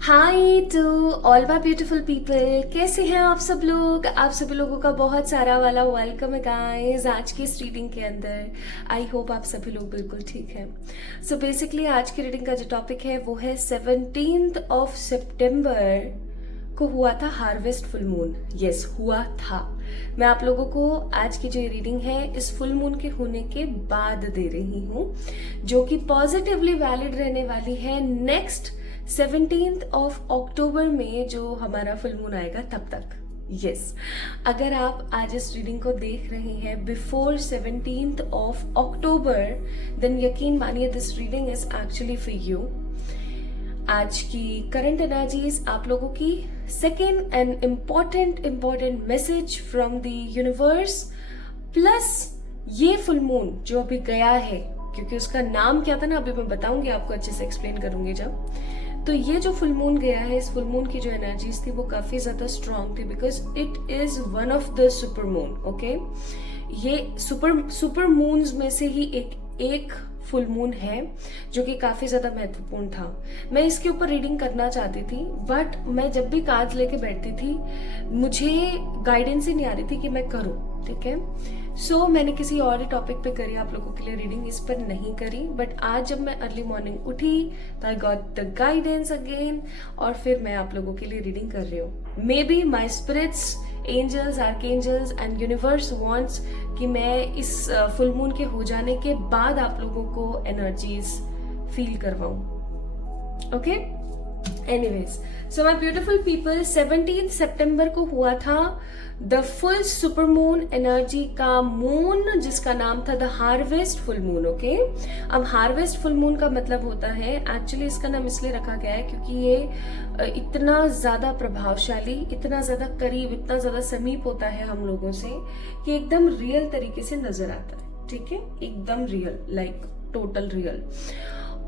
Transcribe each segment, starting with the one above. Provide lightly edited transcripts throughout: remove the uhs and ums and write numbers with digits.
Hi to all my beautiful people, कैसे हैं आप सब लोग। आप सभी लोगों का बहुत सारा वाला वेलकम है गाइस आज की इस रीडिंग के अंदर। आई होप आप सभी लोग बिल्कुल ठीक हैं। सो बेसिकली आज की रीडिंग का जो टॉपिक है वो है 17th ऑफ सितंबर को हुआ था हार्वेस्ट फुल मून। यस, हुआ था। मैं आप लोगों को आज की जो रीडिंग है इस फुल मून के होने के बाद दे रही हूँ, जो कि पॉजिटिवली वैलिड रहने वाली है नेक्स्ट 17th ऑफ अक्टूबर में, जो हमारा फुल मून आएगा तब तक। यस, अगर आप आज इस रीडिंग को देख रहे हैं before 17th of October, then यकीन मानिए this reading is actually for you. आज की करंट एनर्जीज आप लोगों की second and important message from the universe, plus ये फुल मून जो अभी गया है, क्योंकि उसका नाम क्या था ना अभी मैं बताऊंगी आपको, अच्छे से एक्सप्लेन करूंगी जब। तो ये जो फुल मून गया है, इस फुल मून की जो एनर्जीज थी वो काफी ज्यादा स्ट्रांग थी, because it is one of the super moon. Okay, ये सुपर मून्स में से ही एक फुल मून है जो कि काफी ज्यादा महत्वपूर्ण था। मैं इसके ऊपर रीडिंग करना चाहती थी, बट मैं जब भी कार्ड्स लेके बैठती थी मुझे गाइडेंस ही नहीं आ रही थी कि मैं करूं। ठीक है, सो मैंने किसी और ही टॉपिक पे करी आप लोगों के लिए रीडिंग, इस पर नहीं करी। बट आज जब मैं अर्ली मॉर्निंग उठी तो I got the guidance again, और फिर मैं आप लोगों के लिए रीडिंग कर रही हूँ। Maybe my spirits, angels, archangels and universe wants कि मैं इस फुल मून के हो जाने के बाद आप लोगों को एनर्जीज फील करवाऊं। Okay, anyways, so my beautiful people, 17 सितंबर को हुआ था the full super moon energy का मून, जिसका नाम था the harvest full moon. Okay, अब हार्वेस्ट फुल मून का मतलब होता है, एक्चुअली इसका नाम इसलिए रखा गया है क्योंकि ये इतना ज्यादा प्रभावशाली, इतना ज्यादा करीब, इतना ज्यादा समीप होता है हम लोगों से कि एकदम रियल तरीके से नजर आता है। ठीक है, एकदम रियल, लाइक टोटल रियल।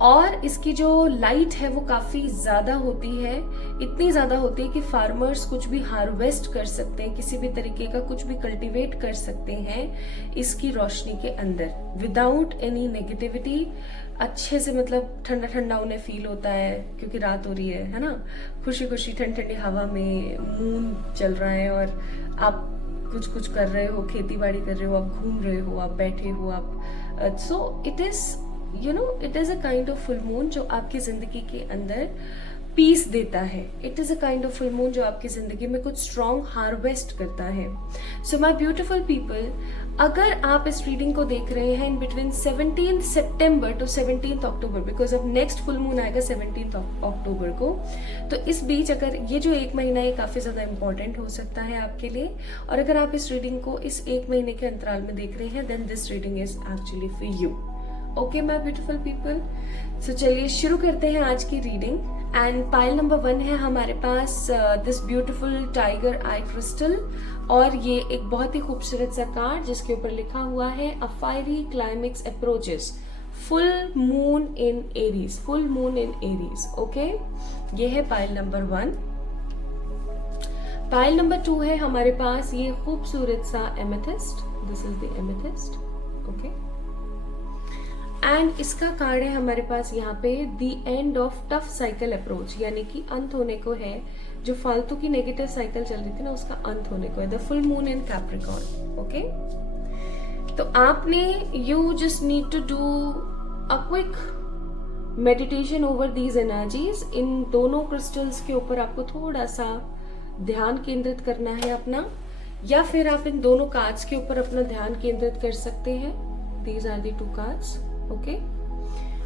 और इसकी जो लाइट है वो काफी ज्यादा होती है, इतनी ज्यादा होती है कि फार्मर्स कुछ भी हार्वेस्ट कर सकते हैं, किसी भी तरीके का कुछ भी कल्टीवेट कर सकते हैं इसकी रोशनी के अंदर, विदाउट एनी नेगेटिविटी। अच्छे से मतलब ठंडा ठंडा उन्हें फील होता है क्योंकि रात हो रही है ना, खुशी खुशी ठंडी ठंडी हवा में मून चल रहा है और आप कुछ कर रहे हो, खेती बाड़ी कर रहे हो, आप घूम रहे हो, आप बैठे हो, आप so it is it is a kind of full moon जो आपकी जिंदगी के अंदर पीस देता है। It is a kind of full moon जो आपकी जिंदगी में कुछ स्ट्रॉन्ग हार्वेस्ट करता है। सो माय ब्यूटीफुल पीपल, अगर आप इस रीडिंग को देख रहे हैं in between 17 September to 17 October, because अब नेक्स्ट फुल मून आएगा 17 अक्टूबर को, तो इस बीच अगर ये जो एक महीना है काफी ज्यादा इंपॉर्टेंट हो सकता है आपके लिए। और अगर आप इस रीडिंग को इस एक महीने के अंतराल में देख रहे हैं, then this reading is actually for you. Okay my beautiful people, so चलिए शुरू करते हैं आज की रीडिंग। एंड पाइल नंबर 1 है हमारे पास this beautiful tiger eye crystal, और ये एक बहुत ही खूबसूरत सा कार्ड जिसके ऊपर लिखा हुआ है a fiery climax approaches, full moon in Aries, full moon in Aries. Okay, ये है पाइल नंबर 1। पाइल नंबर 2 है हमारे पास ये खूबसूरत सा amethyst, this is the amethyst. Okay, and इसका कार्ड है हमारे पास यहाँ पे the end of tough cycle approach, यानी कि अंत होने को है, जो फालतू की नेगेटिव साइकिल चल रही थी ना उसका अंत होने को है, the full moon in Capricorn. Okay, तो आपने you just need to do a quick meditation over these energies. इन दोनों क्रिस्टल्स के ऊपर आपको थोड़ा सा ध्यान केंद्रित करना है अपना, या फिर आप इन दोनों कार्ड्स के ऊपर अपना ध्यान केंद्रित कर सकते हैं। These are the 2 cards. Okay,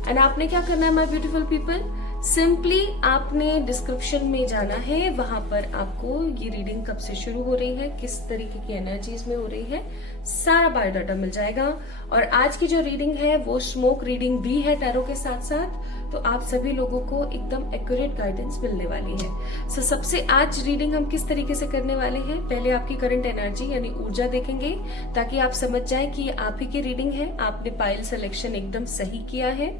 and आपने क्या करना है माय ब्यूटीफुल पीपल, सिंपली आपने डिस्क्रिप्शन में जाना है, वहां पर आपको ये रीडिंग कब से शुरू हो रही है, किस तरीके की एनर्जीज में हो रही है, सारा बायोडाटा मिल जाएगा। और आज की जो रीडिंग है वो स्मोक रीडिंग भी है टैरो के साथ साथ, तो आप सभी लोगों को एकदम एक्यूरेट गाइडेंस मिलने वाली है। सो सबसे आज रीडिंग हम किस तरीके से करने वाले हैं, पहले आपकी करंट एनर्जी यानी ऊर्जा देखेंगे ताकि आप समझ जाएं कि ये आप ही की रीडिंग है, आपने पाइल सिलेक्शन एकदम सही किया है।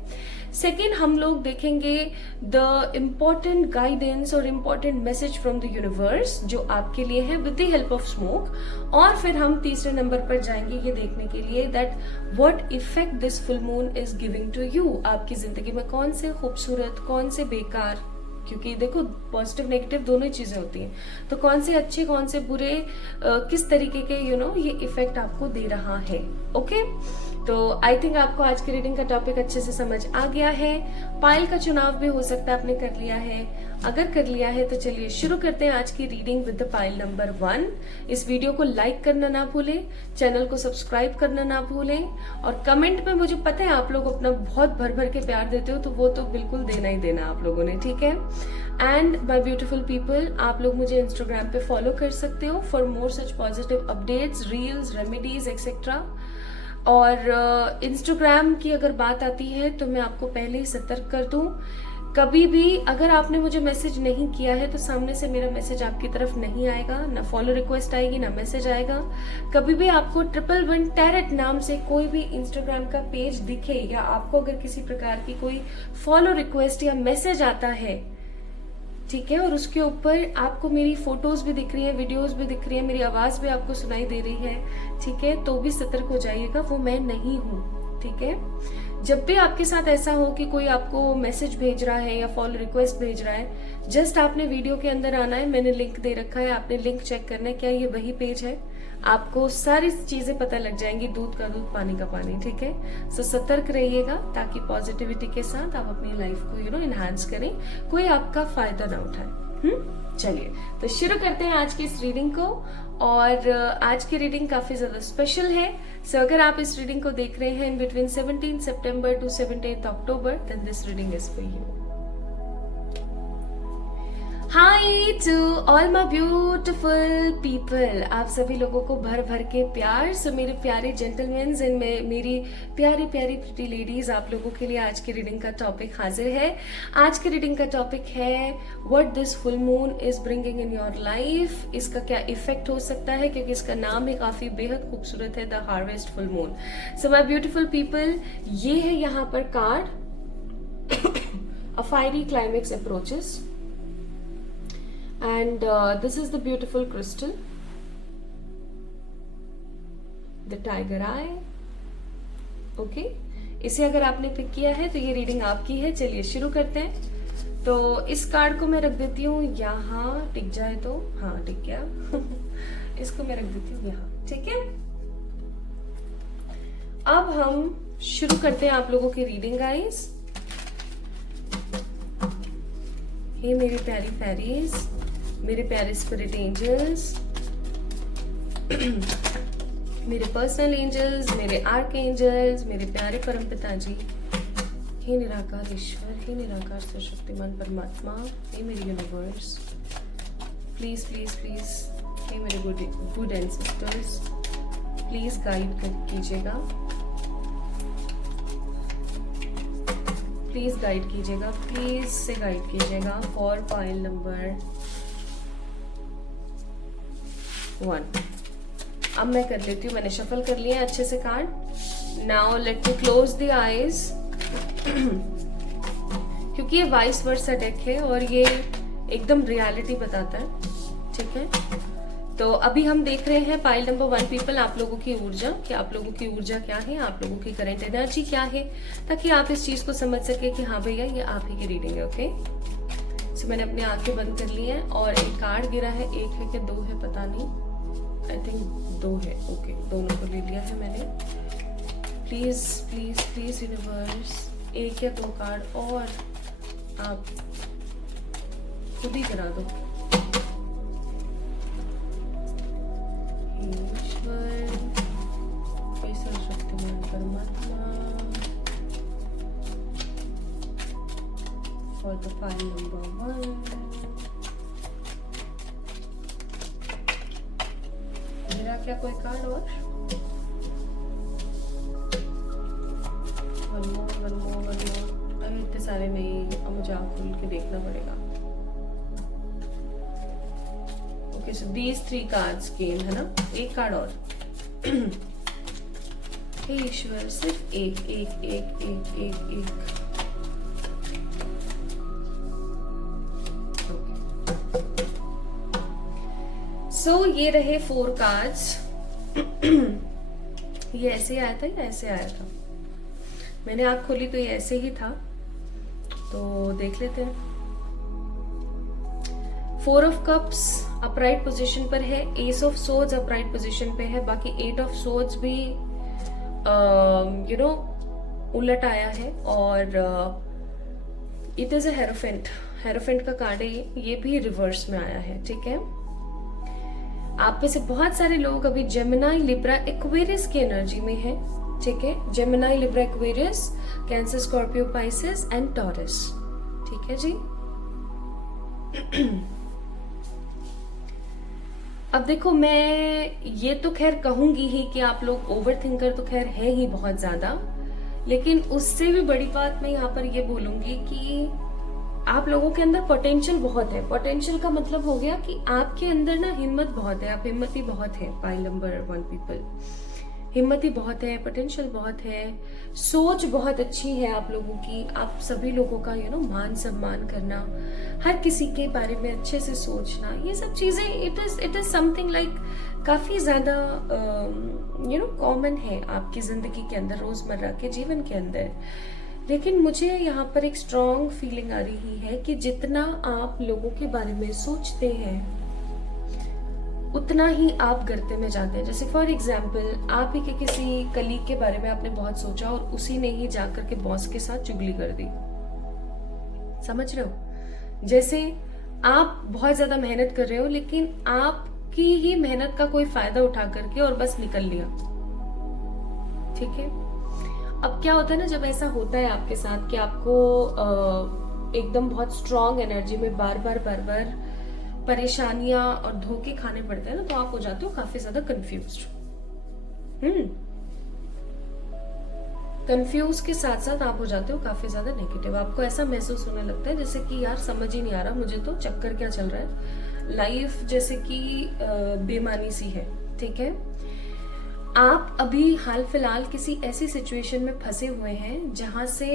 सेकेंड, हम लोग देखेंगे द इम्पॉर्टेंट गाइडेंस और important message from the universe जो आपके लिए है with the help of smoke. और फिर हम तीसरे नंबर पर जाएंगे ये देखने के लिए that what effect this full moon is giving to you, आपकी जिंदगी में कौन से खूबसूरत, कौन से बेकार क्योंकि देखो पॉजिटिव नेगेटिव दोनों ही चीजें होती हैं, तो कौन से अच्छे कौन से बुरे किस तरीके के ये इफेक्ट आपको दे रहा है। ओके, तो आई थिंक आपको आज की रीडिंग का टॉपिक अच्छे से समझ आ गया है। पायल का चुनाव भी हो सकता है आपने कर लिया है, अगर कर लिया है तो चलिए शुरू करते हैं आज की reading with the pile number 1। इस वीडियो को लाइक करना ना भूलें, चैनल को सब्सक्राइब करना ना भूलें, और कमेंट में मुझे पता है आप लोग अपना बहुत भर भर के प्यार देते हो, तो वो तो बिल्कुल देना ही देना आप लोगों ने, ठीक है। एंड माय ब्यूटीफुल पीपल, आप लोग मुझे इंस्टाग्राम पे फॉलो कर सकते हो for more such positive updates, reels, remedies etcetera. और इंस्टाग्राम की अगर बात आती है तो मैं आपको पहले ही सतर्क कर दूं, कभी भी अगर आपने मुझे मैसेज नहीं किया है तो सामने से मेरा मैसेज आपकी तरफ नहीं आएगा, ना फॉलो रिक्वेस्ट आएगी ना मैसेज आएगा। कभी भी आपको 111 टैरेट नाम से कोई भी इंस्टाग्राम का पेज दिखे, या आपको अगर किसी प्रकार की कोई फॉलो रिक्वेस्ट या मैसेज आता है, ठीक है, और उसके ऊपर आपको मेरी फोटोज भी दिख रही है, वीडियोस भी दिख रही है, मेरी आवाज भी आपको सुनाई दे रही है, ठीक है, तो भी सतर्क हो जाइएगा, वो मैं नहीं हूँ, ठीक है। जब भी आपके साथ ऐसा हो कि कोई आपको मैसेज भेज रहा है या फॉलो रिक्वेस्ट भेज रहा है, जस्ट आपने वीडियो के अंदर आना है, मैंने लिंक दे रखा है, आपने लिंक चेक करना है क्या ये वही पेज है, आपको सारी चीजें पता लग जाएंगी, दूध का दूध पानी का पानी, ठीक है। सो सतर्क रहिएगा ताकि पॉजिटिविटी के साथ आप अपनी लाइफ को इनहांस करें, कोई आपका फायदा ना उठाए। चलिए तो शुरू करते हैं आज की इस रीडिंग को। और आज की रीडिंग काफी ज्यादा स्पेशल है। सो अगर आप इस रीडिंग को देख रहे हैं in between 17 September to 17 October, then this reading is for you. Hi to all my beautiful people, आप सभी लोगों को भर भर के प्यार। सो मेरे प्यारे जेंटलमैन एंड मेरी प्यारी प्यारी प्रिटी लेडीज, आप लोगों के लिए आज की रीडिंग का टॉपिक हाजिर है। आज की रीडिंग का टॉपिक है what this full moon is bringing in your life. इसका क्या इफेक्ट हो सकता है, क्योंकि इसका नाम ही काफी बेहद खूबसूरत है, the harvest full moon. So my beautiful people, ये है यहाँ पर card a fiery climax approaches, and this is the beautiful crystal, the tiger eye. okay, इसे अगर आपने पिक किया है तो ये रीडिंग आपकी है। चलिए शुरू करते हैं। तो इस कार्ड को मैं रख देती हूँ यहाँ, टिक जाए तो, हाँ टिक गया इसको मैं रख देती हूँ यहाँ, ठीक है। अब हम शुरू करते हैं आप लोगों की रीडिंग गाइस। हे मेरी प्यारी फैरीज, मेरे प्यारे स्पिरिट एंजल्स, मेरे पर्सनल एंजल्स, मेरे आर्क एंजल्स, मेरे प्यारे परम पिताजी, हे निराकार ईश्वर, हे निराकार सर्वशक्तिमान परमात्मा, हे मेरे यूनिवर्स, प्लीज प्लीज प्लीज, हे मेरे गुड एंसेस्टर्स, प्लीज गाइड कीजिएगा, प्लीज गाइड कीजिएगा, प्लीज से गाइड कीजिएगा फॉर पाइल नंबर 1। अब मैं कर लेती हूँ, मैंने शफल कर लिया है अच्छे से card. Now let me close the eyes, क्योंकि ये वाइस वर्सा डेक है और ये एकदम रियलिटी बताता है, ठीक है। तो अभी हम देख रहे हैं पाइल नंबर 1 पीपल, आप लोगों की ऊर्जा, कि आप लोगों की ऊर्जा क्या है, आप लोगों की करंट एनर्जी क्या है, ताकि आप इस चीज को समझ सके कि हाँ भैया ये आप ही की रीडिंग है। ओके, सो मैंने अपनी आंखें बंद कर ली हैं और एक कार्ड गिरा है, एक है कि 2 है पता नहीं, आई थिंक 2 है। ओके, दोनों को ले लिया है मैंने। प्लीज प्लीज प्लीज यूनिवर्स, 1 या 2 कार्ड और आप खुद ही करा दो। ईश्वर, सर्वशक्तिमान परमात्मा, फॉर द पाइल नंबर 1। मेरा क्या कोई कार्ड और? One more. अरे इतने सारे नहीं, अब मुझे आँख खोल के देखना पड़ेगा। ओके, सो दीज 3 कार्ड्स केम, है ना, एक कार्ड और। हे ईश्वर, सिर्फ एक एक एक एक एक एक। सो ये रहे 4 कार्ड्स। ये ऐसे आया था या ऐसे आया था? मैंने आँख खोली तो ये ऐसे ही था, तो देख लेते हैं। 4 ऑफ कप्स अपराइट पोजीशन पर है, S of swords upright position पे है, बाकी 8 ऑफ सोर्ड्स भी उलट आया है, और it is a hierophant, hierophant का कार्ड है ये भी रिवर्स में आया है। ठीक है, आप में से बहुत सारे लोग अभी जेमिनाई, लिब्रा, एक्वेरियस की एनर्जी में हैं। ठीक है, Gemini, Libra, Aquarius, cancer, Scorpio, Pisces and taurus. ठीक है जी। अब देखो, मैं ये तो खैर कहूंगी ही कि आप लोग ओवर थिंकर तो खैर है ही बहुत ज्यादा, लेकिन उससे भी बड़ी बात मैं यहाँ पर ये बोलूंगी कि आप लोगों के अंदर पोटेंशियल बहुत है। पोटेंशियल का मतलब हो गया कि आपके अंदर ना हिम्मत बहुत है, आप हिम्मती बहुत है। पाइल नंबर 1 पीपल, हिम्मती बहुत है, पोटेंशियल बहुत है, सोच बहुत अच्छी है आप लोगों की। आप सभी लोगों का मान सम्मान करना, हर किसी के बारे में अच्छे से सोचना, ये सब चीजें इट इज समथिंग लाइक काफी ज्यादा कॉमन है आपकी जिंदगी के अंदर, रोजमर्रा के जीवन के अंदर। लेकिन मुझे यहाँ पर एक स्ट्रॉन्ग फीलिंग आ रही है कि जितना आप लोगों के बारे में सोचते हैं उतना ही आप गर्ते में जाते हैं। जैसे फॉर एग्जाम्पल, आप ही के किसी कलीग के बारे में आपने बहुत सोचा और उसी ने ही जाकर के बॉस के साथ चुगली कर दी। समझ रहे हो? जैसे आप बहुत ज्यादा मेहनत कर रहे हो, लेकिन आपकी ही मेहनत का कोई फायदा उठा करके और बस निकल लिया। ठीक है, अब क्या होता है ना, जब ऐसा होता है आपके साथ कि आपको एकदम बहुत स्ट्रॉन्ग एनर्जी में बार बार परेशानियां और धोखे खाने पड़ते हैं ना, तो आप हो जाते हो काफी ज्यादा कंफ्यूज्ड। कंफ्यूज के साथ साथ आप हो जाते हो काफी ज्यादा नेगेटिव। आपको ऐसा महसूस होने लगता है जैसे कि यार समझ ही नहीं आ रहा मुझे, तो चक्कर क्या चल रहा है, लाइफ जैसे कि बेमानी सी है। ठीक है, आप अभी हाल फिलहाल किसी ऐसी सिचुएशन में फंसे हुए हैं जहां से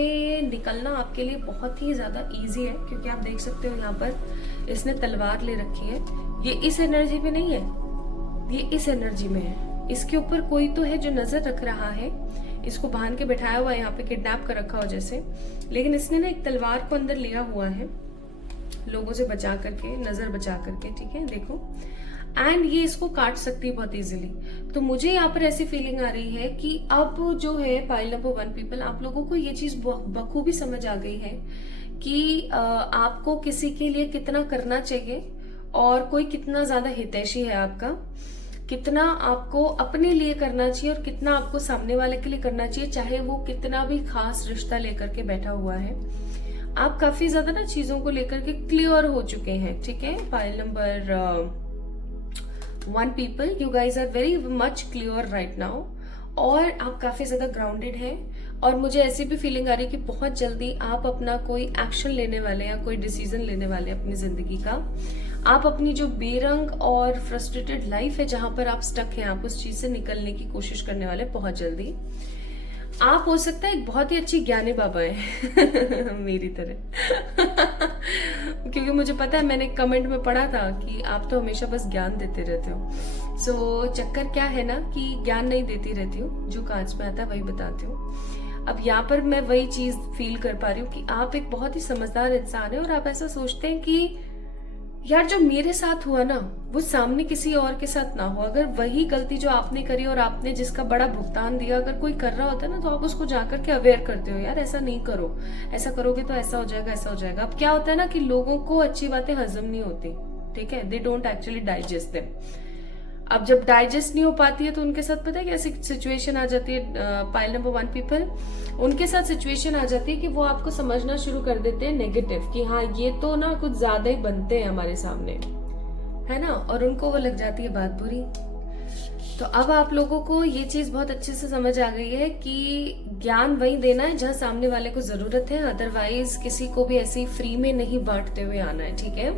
निकलना आपके लिए बहुत ही ज्यादा इजी है, क्योंकि आप देख सकते हो यहाँ पर इसने तलवार ले रखी है। ये इस एनर्जी में नहीं है, ये इस एनर्जी में है। इसके ऊपर कोई तो है जो नजर रख रहा है, इसको बांध के बैठाया हुआ है, यहाँ पे किडनैप कर रखा हो जैसे, लेकिन इसने ना एक तलवार को अंदर लिया हुआ है लोगों से बचा करके, नजर बचा करके। ठीक है, देखो, एंड ये इसको काट सकती है बहुत इजीली। तो मुझे यहाँ पर ऐसी फीलिंग आ रही है कि अब जो है पाइल नंबर 1 पीपल, आप लोगों को ये चीज बखूबी समझ आ गई है कि आपको किसी के लिए कितना करना चाहिए और कोई कितना ज्यादा हितैषी है आपका, कितना आपको अपने लिए करना चाहिए और कितना आपको सामने वाले के लिए करना चाहिए, चाहे वो कितना भी खास रिश्ता लेकर के बैठा हुआ है। आप काफी ज्यादा ना चीजों को लेकर के क्लियर हो चुके हैं। ठीक है, pile number 1 people, you guys are very much clear right now, और आप काफी ज्यादा ग्राउंडेड हैं। और मुझे ऐसी भी फीलिंग आ रही है कि बहुत जल्दी आप अपना कोई एक्शन लेने वाले या कोई डिसीजन लेने वाले अपनी जिंदगी का। आप अपनी जो बेरंग और फ्रस्ट्रेटेड लाइफ है जहां पर आप स्टक हैं, आप उस चीज से निकलने की कोशिश करने वाले बहुत जल्दी। आप हो सकता है एक बहुत ही अच्छी ज्ञानी बाबा है मेरी तरह क्योंकि मुझे पता है, मैंने कमेंट में पढ़ा था कि आप तो हमेशा बस ज्ञान देते रहते हो। सो चक्कर क्या है ना कि ज्ञान नहीं देती रहती हूँ, जो कांच में आता है वही बताती हूँ। अब यहाँ पर मैं वही चीज फील कर पा रही हूँ कि आप एक बहुत ही समझदार इंसान है और आप ऐसा सोचते हैं कि यार जो मेरे साथ हुआ ना वो सामने किसी और के साथ ना हो। अगर वही गलती जो आपने करी और आपने जिसका बड़ा भुगतान दिया अगर कोई कर रहा होता है ना, तो आप उसको जाकर के अवेयर करते हो, यार ऐसा नहीं करो, ऐसा करोगे तो ऐसा हो जाएगा, ऐसा हो जाएगा। अब क्या होता है ना कि लोगों को अच्छी बातें हजम नहीं होती। ठीक है, they don't actually digest them. अब जब डाइजेस्ट नहीं हो पाती है तो उनके साथ पता है कैसी सिचुएशन आ जाती है पाइल नंबर 1 पीपल, उनके साथ सिचुएशन आ जाती है कि वो आपको समझना शुरू कर देते हैं नेगेटिव, कि हाँ ये तो ना कुछ ज्यादा ही बनते हैं हमारे सामने, है ना, और उनको वो लग जाती है बात बुरी। तो अब आप लोगों को ये चीज बहुत अच्छे से समझ आ गई है कि ज्ञान वही देना है जहां सामने वाले को जरूरत है, अदरवाइज किसी को भी ऐसी फ्री में नहीं बांटते हुए आना है। ठीक है,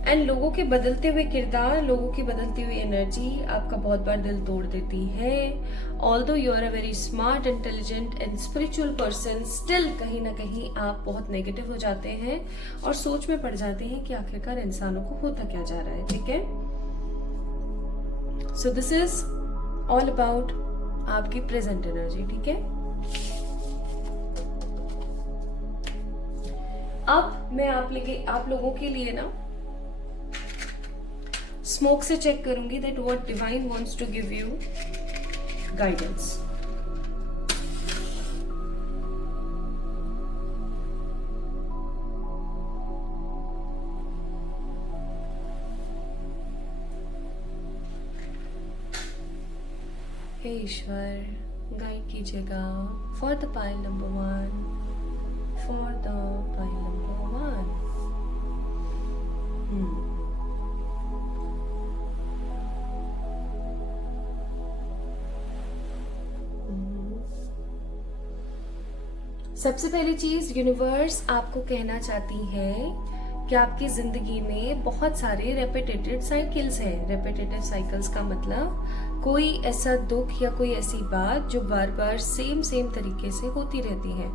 एंड लोगों के बदलते हुए किरदार, लोगों की बदलती हुई एनर्जी आपका बहुत बार दिल तोड़ देती है। Although you are a very smart, intelligent and spiritual person, still कहीं ना कहीं आप बहुत नेगेटिव हो जाते हैं और सोच में पड़ जाते हैं कि आखिरकार इंसानों को होता क्या जा रहा है। ठीक है, so this is all about आपकी प्रेजेंट एनर्जी। ठीक है, अब मैं आप लोगों के लिए ना स्मोक से चेक करूंगी that what divine wants to give you guidance. हे ईश्वर गाइड कीजिएगा for the pile number 1, for the pile number 1। सबसे पहली चीज यूनिवर्स आपको कहना चाहती है कि आपकी जिंदगी में बहुत सारे रेपिटेटेड साइकिल्स हैं। रेपिटेटिव साइकिल्स का मतलब कोई ऐसा दुख या कोई ऐसी बात जो बार बार सेम तरीके से होती रहती है,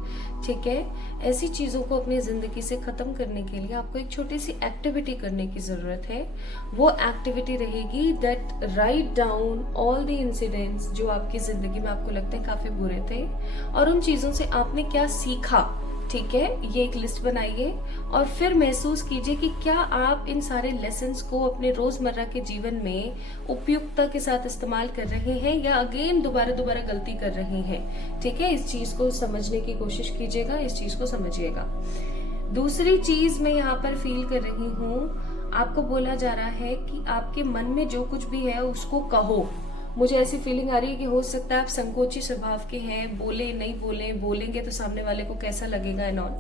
ठीक है। ऐसी चीजों को अपनी जिंदगी से खत्म करने के लिए आपको एक छोटी सी एक्टिविटी करने की जरूरत है। वो एक्टिविटी रहेगी that write down all the incidents जो आपकी जिंदगी में आपको लगता है काफी बुरे थे, और उन चीजों से आपने क्या सीखा, ठीक है। ये एक लिस्ट बनाइए और फिर महसूस कीजिए कि क्या आप इन सारे लेसन्स को अपने रोजमर्रा के जीवन में उपयुक्तता के साथ इस्तेमाल कर रहे हैं या अगेन दोबारा गलती कर रहे हैं, ठीक है। इस चीज को समझने की कोशिश कीजिएगा, इस चीज को समझिएगा। दूसरी चीज मैं यहाँ पर फील कर रही हूँ, आपको बोला जा रहा है कि आपके मन में जो कुछ भी है उसको कहो। मुझे ऐसी फीलिंग आ रही है कि हो सकता है आप संकोची स्वभाव के हैं, बोले नहीं बोलेंगे तो सामने वाले को कैसा लगेगा एंड ऑल।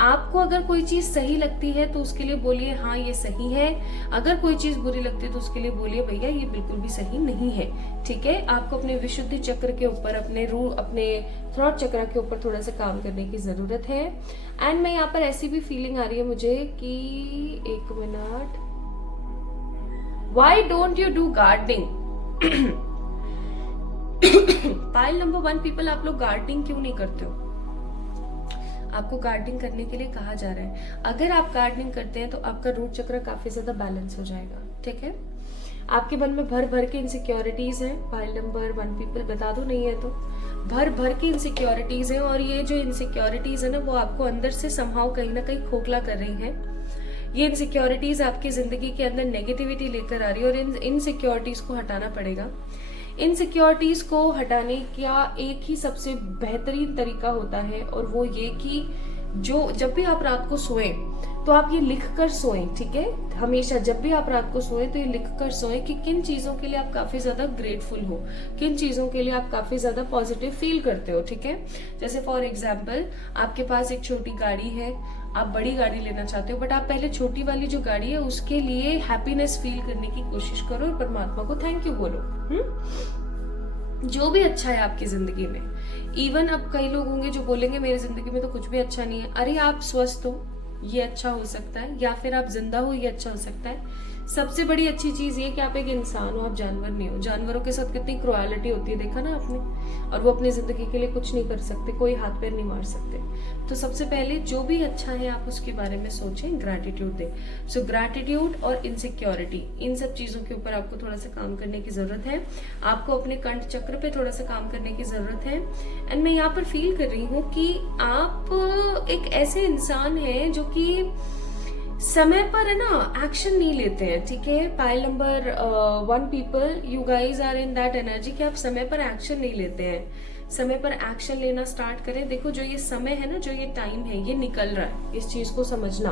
आपको अगर कोई चीज सही लगती है तो उसके लिए बोलिए हाँ ये सही है, अगर कोई चीज बुरी लगती है तो उसके लिए बोलिए भैया ये बिल्कुल भी सही नहीं है, ठीक है। आपको अपने विशुद्धि चक्र के ऊपर, अपने थ्रॉट चक्र के ऊपर थोड़ा सा काम करने की जरूरत है। एंड मैं यहाँ पर ऐसी भी फीलिंग आ रही है मुझे कि 1 minute, why don't you do gardening. Pile number 1 people, आप लोग गार्डनिंग क्यों नहीं करते हो? आपको गार्डनिंग करने के लिए कहा जा रहा है। अगर आप गार्डनिंग करते हैं तो आपका रूट चक्र काफी ज्यादा बैलेंस हो जाएगा, ठीक है। आपके मन में भर के इनसिक्योरिटीज हैं। पाइल नंबर 1 पीपल बता दो, नहीं है तो भर के इनसिक्योरिटीज हैं, और ये जो इनसिक्योरिटीज है ना वो आपको अंदर से समहाउ कहीं ना कहीं खोखला कर रही है। ये इनसिक्योरिटीज आपकी जिंदगी के अंदर नेगेटिविटी लेकर आ रही है और इन इनसिक्योरिटीज को हटाना पड़ेगा। इनसिक्योरिटीज को हटाने का एक ही सबसे बेहतरीन तरीका होता है, और वो ये कि जब भी आप रात को सोएं तो आप ये लिख कर सोएं, ठीक है। हमेशा जब भी आप रात को सोएं तो ये लिख कर सोएं कि किन चीजों के लिए आप काफी ज्यादा ग्रेटफुल हो, किन चीजों के लिए आप काफी ज्यादा पॉजिटिव फील करते हो, ठीक है। जैसे फॉर एग्जाम्पल आपके पास एक छोटी गाड़ी है, आप बड़ी गाड़ी लेना चाहते हो, बट आप पहले छोटी वाली जो गाड़ी है उसके लिए हैप्पीनेस फील करने की कोशिश करो और परमात्मा को थैंक यू बोलो। जो भी अच्छा है आपकी जिंदगी में। इवन अब कई लोग होंगे जो बोलेंगे मेरी जिंदगी में तो कुछ भी अच्छा नहीं है। अरे आप स्वस्थ हो, ये अच्छा हो सकता है, या फिर आप जिंदा हो, ये अच्छा हो सकता है। सबसे बड़ी अच्छी चीज ये कि आप एक इंसान हो, आप जानवर नहीं हो। जानवरों के साथ कितनी क्रुएलिटी होती है, देखा ना आपने, और वो अपनी जिंदगी के लिए कुछ नहीं कर सकते, कोई हाथ पैर नहीं मार सकते। तो सबसे पहले जो भी अच्छा है आप उसके बारे में सोचें, ग्रैटिट्यूड दें। सो ग्रैटिट्यूड और इनसिक्योरिटी, इन सब चीजों के ऊपर आपको थोड़ा सा काम करने की जरूरत है। आपको अपने कंठ चक्र पे थोड़ा सा काम करने की जरूरत है। एंड मैं यहाँ पर फील कर रही हूँ कि आप एक ऐसे इंसान हैं जो कि समय पर है ना एक्शन नहीं लेते हैं, ठीक है। Pile number 1 people, you guys are in that energy कि आप समय पर एक्शन नहीं लेते हैं। समय पर एक्शन लेना स्टार्ट करें। देखो जो ये समय है ना, जो ये टाइम है, ये निकल रहा है, इस चीज को समझना।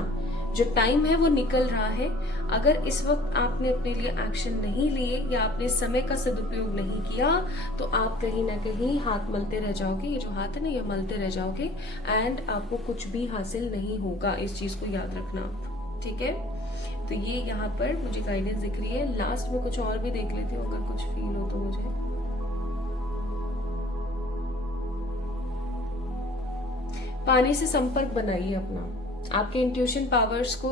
जो टाइम है वो निकल रहा है। अगर इस वक्त आपने अपने लिए एक्शन नहीं लिए या आपने समय का सदुपयोग नहीं किया तो आप कहीं ना कहीं हाथ मलते रह जाओगे। ये जो हाथ है ना, ये मलते रह जाओगे एंड आपको कुछ भी हासिल नहीं होगा। इस चीज को याद रखना आप, ठीक है। तो ये यहाँ पर मुझे गाइडेंस दिख रही है। लास्ट में कुछ और भी देख लेती हूँ अगर कुछ फील हो तो मुझे। पानी से संपर्क बनाइए अपना। आपके इंट्यूशन पावर्स को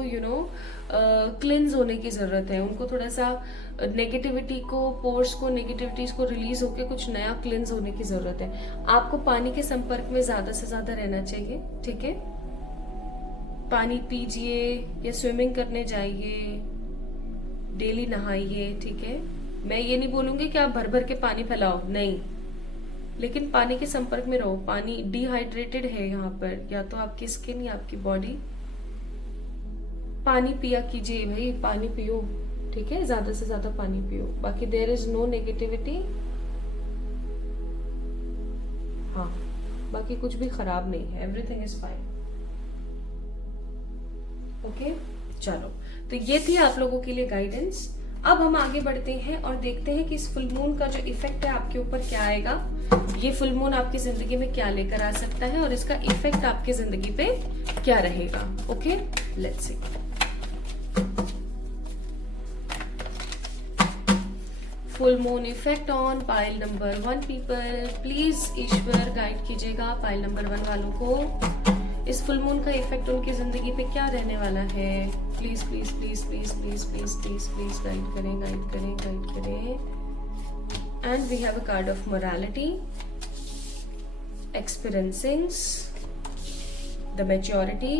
क्लिंज होने की जरूरत है। उनको थोड़ा सा नेगेटिविटी को, पोर्स को, नेगेटिविटीज को रिलीज होके कुछ नया क्लिंज होने की जरूरत है। आपको पानी के संपर्क में ज्यादा से ज्यादा रहना चाहिए, ठीक है। पानी पीजिए या स्विमिंग करने जाइए, डेली नहाइए, ठीक है। मैं ये नहीं बोलूंगी कि आप भर के पानी फैलाओ, नहीं, लेकिन पानी के संपर्क में रहो। पानी डिहाइड्रेटेड है यहाँ पर, या तो आपकी स्किन या आपकी बॉडी। पानी पिया कीजिए भाई, पानी पियो, ठीक है, ज्यादा से ज्यादा पानी पियो। बाकी देयर इज नो नेगेटिविटी। हाँ, बाकी कुछ भी खराब नहीं है, एवरीथिंग इज फाइन। ओके, चलो, तो ये थी आप लोगों के लिए गाइडेंस। अब हम आगे बढ़ते हैं और देखते हैं कि इस फुल मून का जो इफेक्ट है आपके ऊपर क्या आएगा। ये फुल मून आपकी जिंदगी में क्या लेकर आ सकता है और इसका इफेक्ट आपकी जिंदगी पे क्या रहेगा। Okay, let's see. Full moon effect on pile number 1 people. Please Ishwar guide कीजिएगा पाइल नंबर 1 वालों को, इस फुल मून का इफेक्ट उनकी जिंदगी पे क्या रहने वाला है। Please please please please please please please please guide करें, गाइड करें, गाइड करें। And we have a card of morality, experiencings, the maturity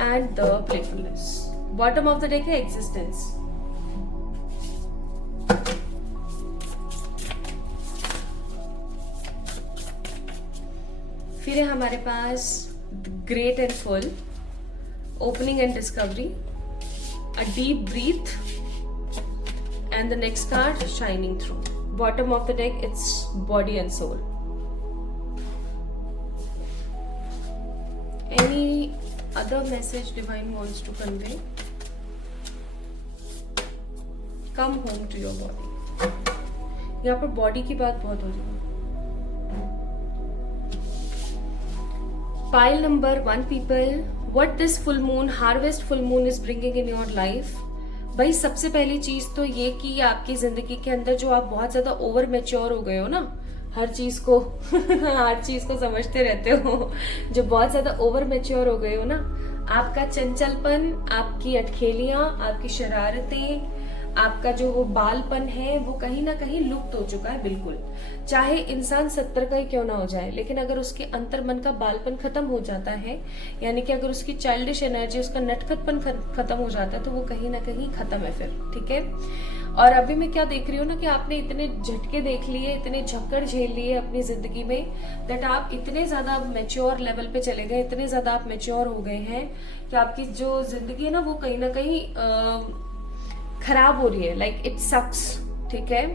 and the playfulness. Bottom of the deck है एग्जिस्टेंस। फिर है हमारे पास great and full, opening and discovery, a deep breath and the next card shining through. Bottom of the deck it's body and soul. Any other message divine wants to convey? Come home to your body. यहाँ पर body की बात बहुत हो रही है। Pile number 1 people, what this full moon, harvest full moon is bringing in your life? भाई सबसे पहली चीज तो ये कि आपकी जिंदगी के अंदर जो आप बहुत ज्यादा ओवर मैच्योर हो गए हो ना, हर चीज को हर चीज को समझते रहते हो, जो बहुत ज्यादा ओवर मैच्योर हो गए हो ना, आपका चंचलपन, आपकी अटखेलियां, आपकी शरारतें, आपका जो वो बालपन है वो कहीं ना कहीं लुप्त हो चुका है बिल्कुल। चाहे इंसान 70 का ही क्यों ना हो जाए, लेकिन अगर उसके अंतर मन का बालपन खत्म हो जाता है, यानी कि अगर उसकी चाइल्डिश एनर्जी, उसका नटखटपन खत्म हो जाता है, तो वो कहीं ना कहीं खत्म है फिर। ठीक है, और अभी मैं क्या देख रही हूँ ना कि आपने इतने झटके देख लिए, इतने झक्कड़ झेल लिए अपनी जिंदगी में, दैट आप इतने ज्यादा मैच्योर लेवल पे चले गए, इतने ज्यादा आप मैच्योर हो गए हैं कि आपकी जो जिंदगी है ना वो कहीं ना कहीं खराब हो रही है, लाइक इट सक्स। ठीक है,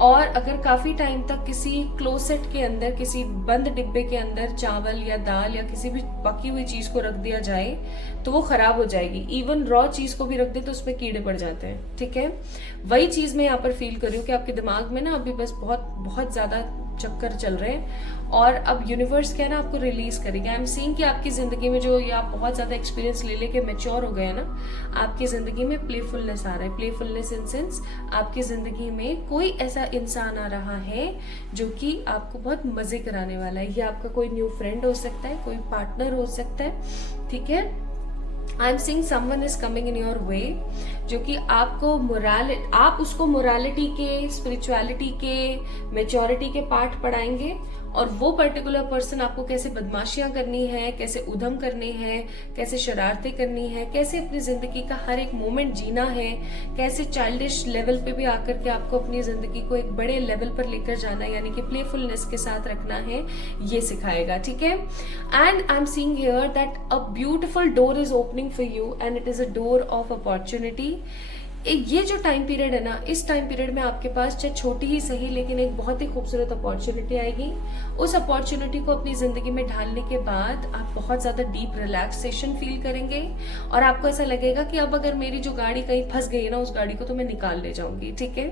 और अगर काफी टाइम तक किसी क्लोसेट के अंदर, किसी बंद डिब्बे के अंदर चावल या दाल या किसी भी पकी हुई चीज को रख दिया जाए तो वो खराब हो जाएगी। इवन रॉ चीज को भी रख दे तो उसमें कीड़े पड़ जाते हैं। ठीक है, वही चीज मैं यहाँ पर फील कर रही हूँ कि आपके दिमाग में ना अभी बस बहुत बहुत ज्यादा चक्कर चल रहे हैं और अब यूनिवर्स क्या है ना आपको रिलीज करेगा। आई एम सीइंग कि आपकी जिंदगी में जो ये आप बहुत ज्यादा एक्सपीरियंस ले लेके मैच्योर हो गए हैं ना, आपकी जिंदगी में प्लेफुलनेस आ रहा है। प्लेफुलनेस इन सेंस आपकी जिंदगी में कोई ऐसा इंसान आ रहा है जो कि आपको बहुत मजे कराने वाला है। ये आपका कोई न्यू फ्रेंड हो सकता है, कोई पार्टनर हो सकता है। ठीक है, I am seeing someone is coming in your way जो कि आपको आप उसको मोरालिटी के, स्पिरिचुअलिटी के, मेच्योरिटी के पाठ पढ़ाएंगे और वो पर्टिकुलर पर्सन आपको कैसे बदमाशियां करनी है, कैसे उधम करने हैं, कैसे शरारतें करनी है, कैसे अपनी जिंदगी का हर एक मोमेंट जीना है, कैसे चाइल्डिश लेवल पे भी आकर के आपको अपनी जिंदगी को एक बड़े लेवल पर लेकर जाना है, यानी कि प्लेफुलनेस के साथ रखना है, ये सिखाएगा। ठीक है, and I am seeing here that a beautiful door is opening for you and it is a door of opportunity. ये जो टाइम पीरियड है ना, इस टाइम पीरियड में आपके पास चाहे छोटी ही सही लेकिन एक बहुत ही खूबसूरत अपॉर्चुनिटी आएगी। उस अपॉर्चुनिटी को अपनी जिंदगी में ढालने के बाद आप बहुत ज्यादा डीप रिलैक्सेशन फील करेंगे और आपको ऐसा लगेगा कि अब अगर मेरी जो गाड़ी कहीं फंस गई है ना, उस गाड़ी को तो मैं निकाल ले जाऊंगी। ठीक है,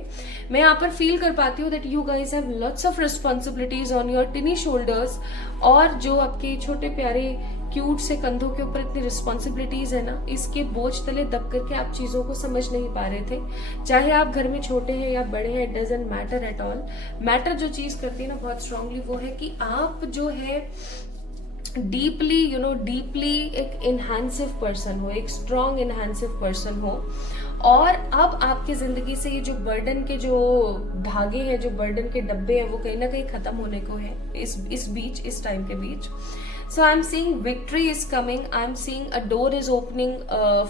मैं यहाँ पर फील कर पाती हूँ that you guys have lots of responsibilities on your टिनी shoulders, और जो आपके छोटे प्यारे क्यूट से कंधों के ऊपर इतनी रिस्पॉन्सिबिलिटीज है ना, इसके बोझ तले दब करके आप चीजों को समझ नहीं पा रहे थे। चाहे आप घर में छोटे हैं या बड़े हैं, it doesn't matter at all. Matter जो चीज करती है ना बहुत स्ट्रांगली, वो है कि आप जो है डीपली डीपली एक इनहैंसिव पर्सन हो, एक स्ट्रॉन्ग इनहैंसिव पर्सन हो। और अब आपकी जिंदगी से ये जो बर्डन के जो धागे हैं, जो बर्डन के डब्बे हैं, वो कहीं ना कहीं खत्म होने को है इस टाइम के बीच। So I'm seeing victory is coming. I'm seeing a door is opening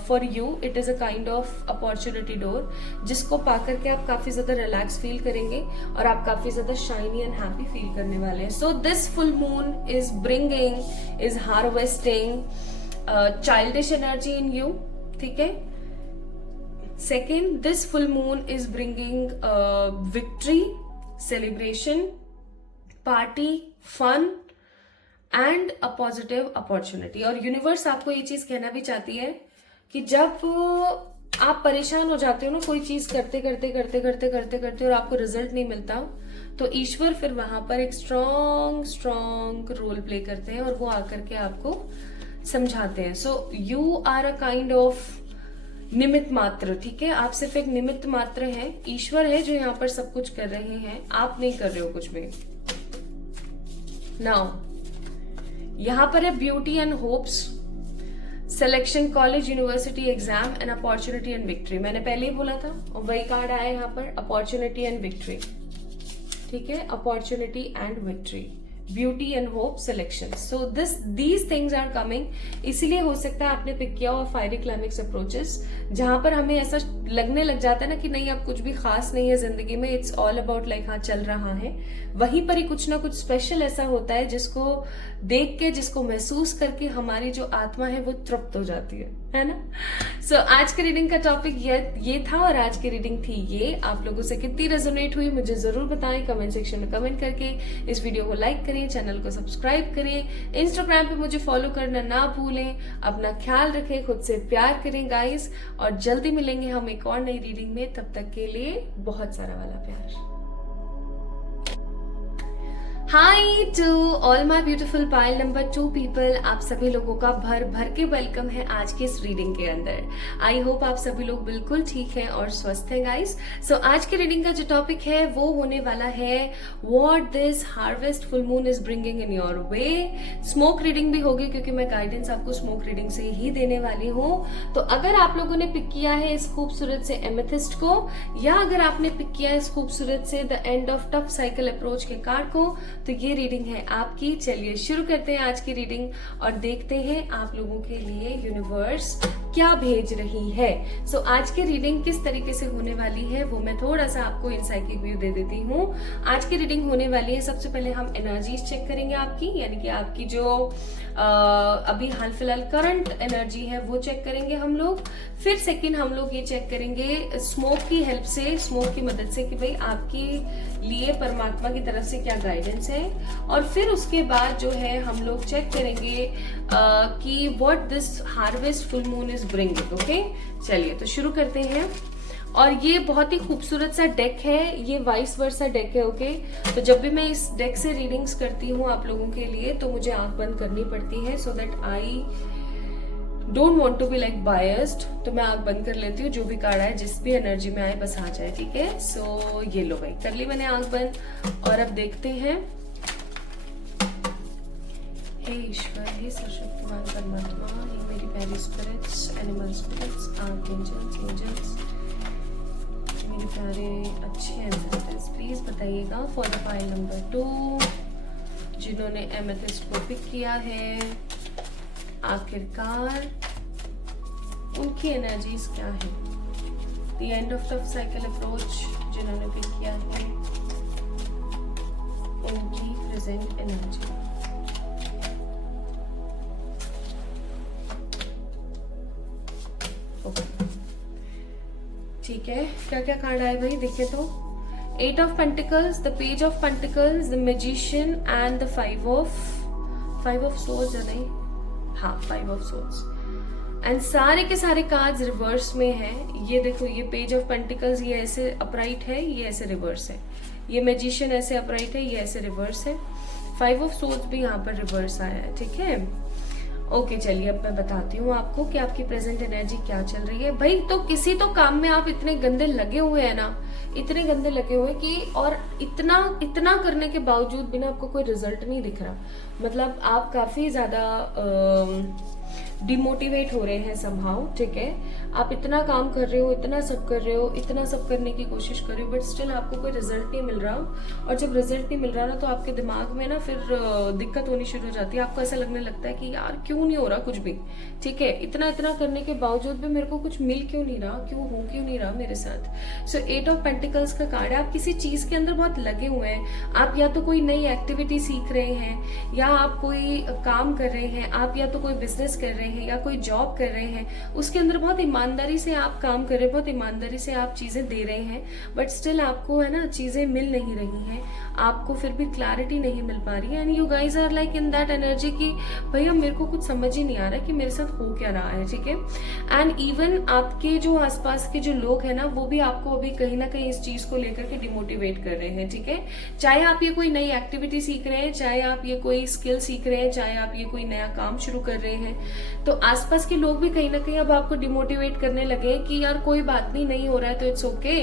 for you. It is a kind of opportunity door, जिसको पाकर के आप काफी ज्यादा रिलैक्स फील करेंगे और आप काफी ज्यादा शाइनी एंड हैप्पी फील करने वाले हैं। So this full moon is harvesting childish energy in you. ठीक है, Second, this full moon is bringing victory, celebration, party, fun and a positive opportunity. और यूनिवर्स आपको ये चीज कहना भी चाहती है कि जब आप परेशान हो जाते हो ना कोई चीज करते करते करते करते करते करते और आपको रिजल्ट नहीं मिलता, तो ईश्वर फिर वहां पर एक स्ट्रॉन्ग रोल प्ले करते हैं और वो आकर के आपको समझाते हैं। So you are a kind of निमित्त मात्र, ठीक है, आप सिर्फ एक निमित्त मात्र हैं। ईश्वर है जो यहाँ पर सब कुछ कर रहे हैं, आप नहीं कर रहे हो कुछ भी। नाउ यहां पर है beauty and hopes, selection, college, university, exam and opportunity and victory. मैंने पहले ही बोला था और वही कार्ड आया यहाँ पर, अपॉर्चुनिटी एंड विक्ट्री, ठीक है, opportunity and victory, beauty and hope, selection. So these things are coming. इसीलिए हो सकता है आपने पिक किया हुआ फायरी क्लाइमेक्स अप्रोचेस, जहां पर हमें ऐसा लगने लग जाता है ना कि नहीं अब कुछ भी खास नहीं है जिंदगी में, इट्स ऑल अबाउट लाइक हाँ चल रहा है। वहीं पर ही कुछ ना कुछ स्पेशल ऐसा होता है जिसको देख के, जिसको महसूस करके हमारी जो आत्मा है वो तृप्त हो जाती है ना। सो आज के रीडिंग का टॉपिक ये था और आज की रीडिंग थी ये। आप लोगों से कितनी रेजोनेट हुई मुझे जरूर बताएं कमेंट सेक्शन में कमेंट करके। इस वीडियो को लाइक करें, चैनल को सब्सक्राइब करें, इंस्टाग्राम पे मुझे फॉलो करना ना भूलें। अपना ख्याल रखें, खुद से प्यार करें गाइस, और जल्दी मिलेंगे हम एक और नई रीडिंग में। तब तक के लिए बहुत सारा वाला प्यार। Hi to all my beautiful pile number 2 people, आप सभी लोगों का भर भर के वेलकम है आज की इस रीडिंग के अंदर। आई होप आप सभी लोग बिल्कुल ठीक हैं और स्वस्थ हैं गाइस। सो आज की रीडिंग का जो टॉपिक है वो होने वाला है what this harvest full moon is bringing in your way. Smoke reading भी होगी क्योंकि मैं गाइडेंस आपको स्मोक रीडिंग से ही देने वाली हूँ। तो अगर आप लोगों ने पिक किया है इस खूबसूरत से एमेथिस्ट को, या अगर आपने पिक किया है इस खूबसूरत से the end of tough cycle approach के कार्ड को, तो ये रीडिंग है आपकी। चलिए शुरू करते हैं आज की रीडिंग और देखते हैं आप लोगों के लिए यूनिवर्स क्या भेज रही है। सो आज की रीडिंग किस तरीके से होने वाली है वो मैं थोड़ा सा आपको इनसाइकिक व्यू दे देती हूँ। आज की रीडिंग होने वाली है, सबसे पहले हम एनर्जीज चेक करेंगे आपकी, यानी कि आपकी जो अभी हाल फिलहाल करंट एनर्जी है वो चेक करेंगे हम लोग। फिर सेकंड हम लोग ये चेक करेंगे स्मोक की हेल्प से, स्मोक की मदद से, कि भाई आपके लिए परमात्मा की तरफ से क्या गाइडेंस है। और फिर उसके बाद जो है हम लोग चेक करेंगे कि what this harvest full moon is bringing. Okay, चलिए तो शुरू करते हैं। और ये बहुत ही खूबसूरत सा डेक है, ये वाइस वर्सा डेक है। ओके, तो जब भी मैं इस डेक से रीडिंग्स करती हूँ आप लोगों के लिए तो मुझे आंख बंद करनी पड़ती है, so that I don't want to be like biased. तो मैं आंख बंद कर लेती हूँ, जो भी कार्ड आए जिस भी एनर्जी में आए बस आ जाए, ठीक है। सो ये लो भाई, कर ली मैंने आंख बंद और अब देखते हैं। हे ईश्वर, हे सर्वशक्तिमान परमात्मा, हे मेरी प्यारी spirits, animal spirits, archangels, angels, मेरे प्यारे अच्छे एंसेस्टर्स, प्लीज बताइएगा फॉर द पाइल नंबर 2 जिन्होंने एमेथिस्ट को पिक किया है, आखिरकार उनकी एनर्जीज क्या है। The end of tough cycle approach जिन्होंने पिक किया है, उनकी प्रेजेंट एनर्जी। ठीक है, क्या क्या कार्ड आए भाई देखिए तो। 8 of pentacles, the page of pentacles, the magician and the 5 of swords, नहीं हाँ 5 ऑफ सोर्ड्स। एंड सारे के सारे कार्ड्स रिवर्स में हैं। ये देखो, ये पेज ऑफ पेंटिकल्स ये ऐसे अपराइट है, ये ऐसे रिवर्स है। ये मैजिशियन ऐसे अपराइट है, ये ऐसे रिवर्स है। 5 ऑफ सोर्ड्स भी यहाँ पर रिवर्स आया है, ठीक है। ओके, चलिए अब मैं बताती हूँ आपको कि आपकी प्रेजेंट एनर्जी क्या चल रही है भाई। तो किसी तो काम में आप इतने गंदे लगे हुए हैं ना, इतने गंदे लगे हुए कि, और इतना करने के बावजूद भी ना आपको कोई रिजल्ट नहीं दिख रहा। मतलब आप काफी ज्यादा डिमोटिवेट हो रहे हैं समहाउ, ठीक है। आप इतना काम कर रहे हो, इतना सब कर रहे हो, इतना सब करने की कोशिश कर रहे हो, बट स्टिल आपको कोई रिजल्ट नहीं मिल रहा। और जब रिजल्ट नहीं मिल रहा ना तो आपके दिमाग में ना फिर दिक्कत होनी शुरू हो जाती है। आपको ऐसा लगने लगता है कि यार क्यों नहीं हो रहा कुछ भी, ठीक है। इतना करने के बावजूद भी मेरे को कुछ मिल क्यों नहीं रहा, क्यों नहीं रहा मेरे साथ। सो 8 ऑफ पेंटिकल्स का कार्ड है। आप किसी चीज के अंदर बहुत लगे हुए हैं। आप या तो कोई नई एक्टिविटी सीख रहे हैं, या आप कोई काम कर रहे हैं, आप या तो कोई बिजनेस कर रहे हैं, हैं या कोई जॉब कर रहे हैं, उसके अंदर बहुत ईमानदारी से आप काम कर रहे हैं, बहुत ईमानदारी से आप चीजें दे रहे हैं, बट स्टिल आपको है ना चीजें मिल नहीं रही हैं, आपको फिर भी क्लैरिटी नहीं मिल पा रही है, and you guys are like in that energy कि भैया मेरे को कुछ समझ ही नहीं आ रहा है कि मेरे साथ हो क्या रहा है, ठीक है। एंड इवन आपके जो आसपास के जो लोग हैं ना, वो भी आपको अभी कहीं ना कहीं इस चीज को लेकर के डिमोटिवेट कर रहे हैं, ठीक है। चाहे आप ये कोई नई एक्टिविटी सीख रहे हैं, चाहे आप ये कोई स्किल सीख रहे हैं, चाहे आप ये कोई नया काम शुरू कर रहे हैं, तो आसपास के लोग भी कहीं ना कहीं अब आपको डिमोटिवेट करने लगे कि यार कोई बात नहीं, नहीं हो रहा है तो इट्स ओके,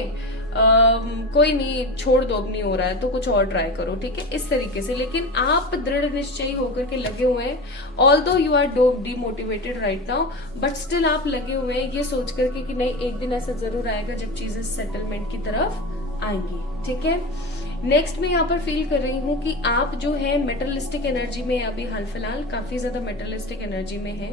कोई नहीं, छोड़ दो, अब नहीं हो रहा है तो कुछ और ट्राई करो, ठीक है, इस तरीके से। लेकिन आप दृढ़ निश्चयी होकर के लगे हुए हैं, although you are demotivated right now, but still आप लगे हुए हैं ये सोच करके कि नहीं, एक दिन ऐसा जरूर आएगा जब चीजें सेटलमेंट की तरफ आएंगी, ठीक है। नेक्स्ट मैं यहाँ पर फील कर रही हूँ कि आप जो है मेटरलिस्टिक एनर्जी में अभी हाल फिलहाल काफी ज्यादा मेटरलिस्टिक एनर्जी में हैं।